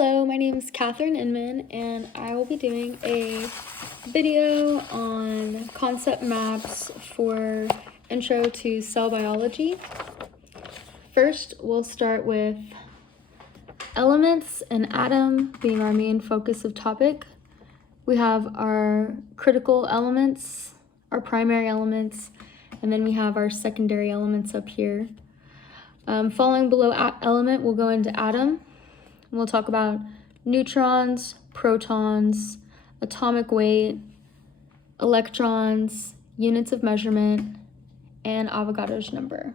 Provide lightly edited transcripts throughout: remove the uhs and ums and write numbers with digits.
Hello, my name is Catherine Inman, and I will be doing a video on concept maps for Intro to Cell Biology. First, we'll start with elements and atom being our main focus of topic. We have our critical elements, our primary elements, and then we have our secondary elements up here. Following below element, we'll go into atom. We'll talk about neutrons, protons, atomic weight, electrons, units of measurement, and Avogadro's number.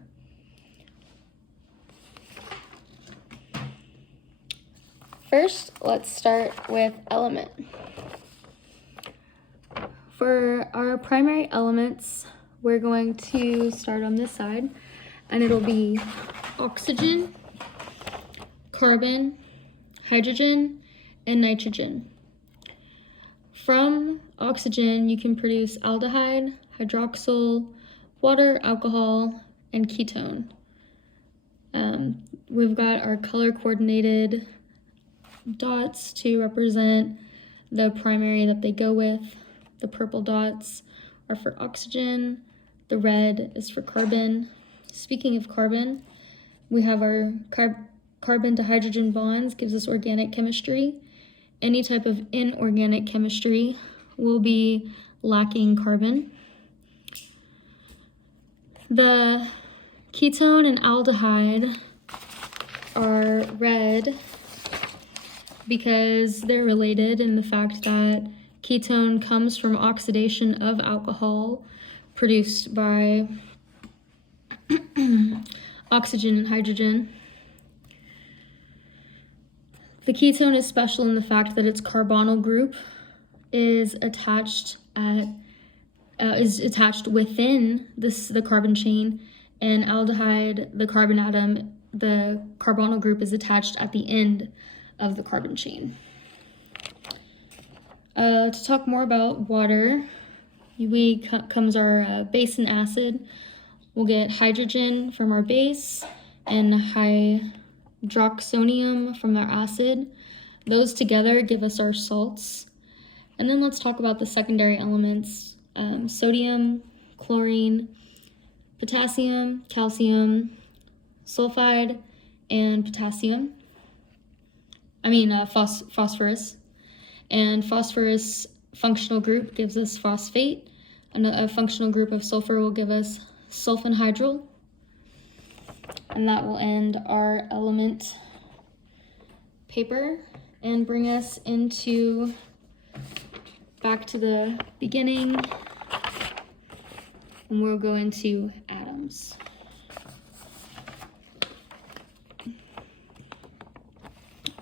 First, let's start with element. For our primary elements, we're going to start on this side, and it'll be oxygen, carbon, hydrogen, and nitrogen. From oxygen, you can produce aldehyde, hydroxyl, water, alcohol, and ketone. We've got our color-coordinated dots to represent the primary that they go with. The purple dots are for oxygen. The red is for carbon. Speaking of carbon, we have our carbon to hydrogen bonds, gives us organic chemistry. Any type of inorganic chemistry will be lacking carbon. The ketone and aldehyde are red because they're related in the fact that ketone comes from oxidation of alcohol produced by oxygen and hydrogen. The ketone is special in the fact that its carbonyl group is attached within the carbon chain, and aldehyde, the carbon atom, the carbonyl group is attached at the end of the carbon chain. To talk more about water, comes our base and acid. We'll get hydrogen from our base and hydroxonium from our acid. Those together give us our salts. And then let's talk about the secondary elements. Sodium, chlorine, potassium, calcium, sulfide, and phosphorus. And phosphorus functional group gives us phosphate. And a functional group of sulfur will give us sulfonhydryl. And that will end our element paper and bring us back to the beginning, and we'll go into atoms.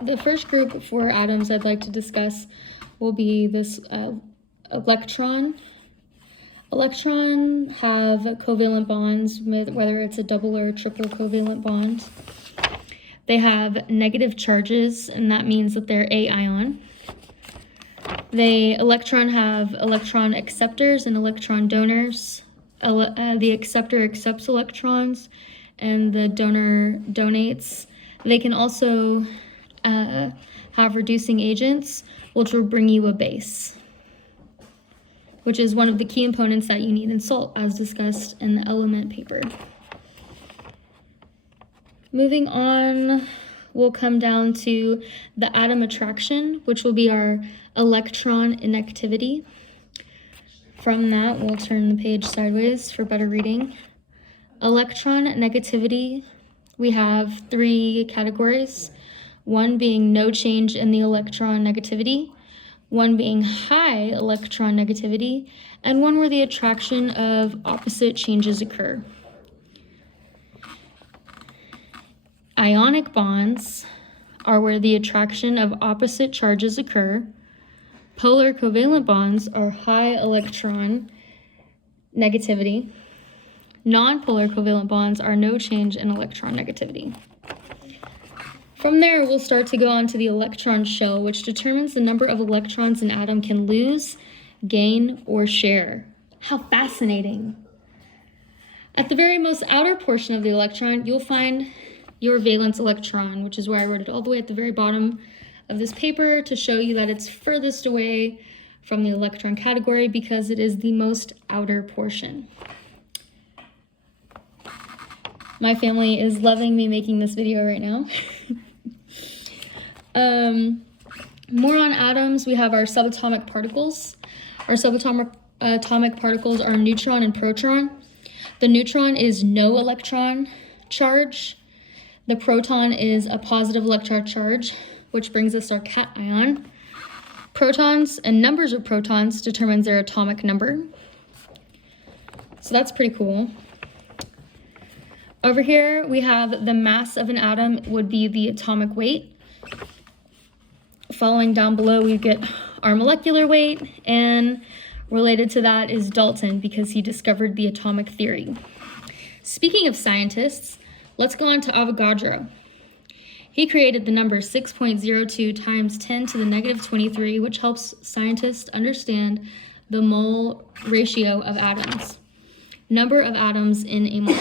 The first group for atoms I'd like to discuss will be this electron. Electrons have covalent bonds, whether it's a double or a triple covalent bond. They have negative charges, and that means that they're a ion. Electron have electron acceptors and electron donors. The acceptor accepts electrons, and the donor donates. They can also have reducing agents, which will bring you a base, which is one of the key components that you need in salt, as discussed in the element paper. Moving on, we'll come down to the atom attraction, which will be our electron inactivity. From that, we'll turn the page sideways for better reading. Electron negativity, we have three categories. One being no change in the electron negativity, one being high electron negativity, and one where the attraction of opposite changes occur. Ionic bonds are where the attraction of opposite charges occur. Polar covalent bonds are high electron negativity. Non-polar covalent bonds are no change in electron negativity. From there, we'll start to go on to the electron shell, which determines the number of electrons an atom can lose, gain, or share. How fascinating. At the very most outer portion of the electron, you'll find your valence electron, which is where I wrote it all the way at the very bottom of this paper to show you that it's furthest away from the electron category because it is the most outer portion. My family is loving me making this video right now. More on atoms, we have our subatomic particles. Our atomic particles are neutron and proton. The neutron is no electron charge. The proton is a positive electron charge, which brings us our cation. Protons and numbers of protons determines their atomic number. So that's pretty cool. Over here, we have the mass of an atom would be the atomic weight. Following down below, we get our molecular weight, and related to that is Dalton because he discovered the atomic theory. Speaking of scientists, let's go on to Avogadro. He created the number 6.02 times 10 to the negative 23, which helps scientists understand the mole ratio of atoms. Number of atoms in a mole.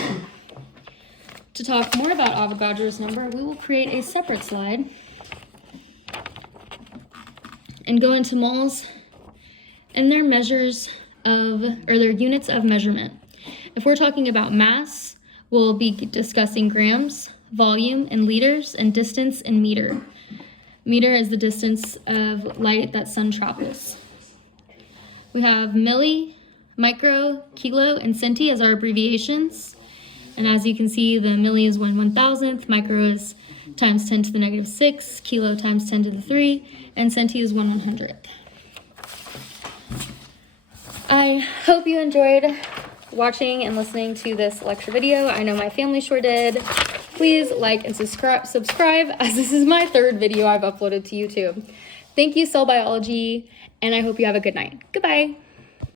To talk more about Avogadro's number, we will create a separate slide and go into moles and their measures of, or their units of measurement. If we're talking about mass, we'll be discussing grams, volume in liters, and distance in meter. Meter is the distance of light that sun travels. We have milli, micro, kilo, and centi as our abbreviations. And as you can see, the milli is 1/1000th, micro is times 10 to the negative 6, kilo times 10 to the 3, and centi is 1/100th. I hope you enjoyed watching and listening to this lecture video. I know my family sure did. Please like and subscribe as this is my third video I've uploaded to YouTube. Thank you, Cell Biology, and I hope you have a good night. Goodbye.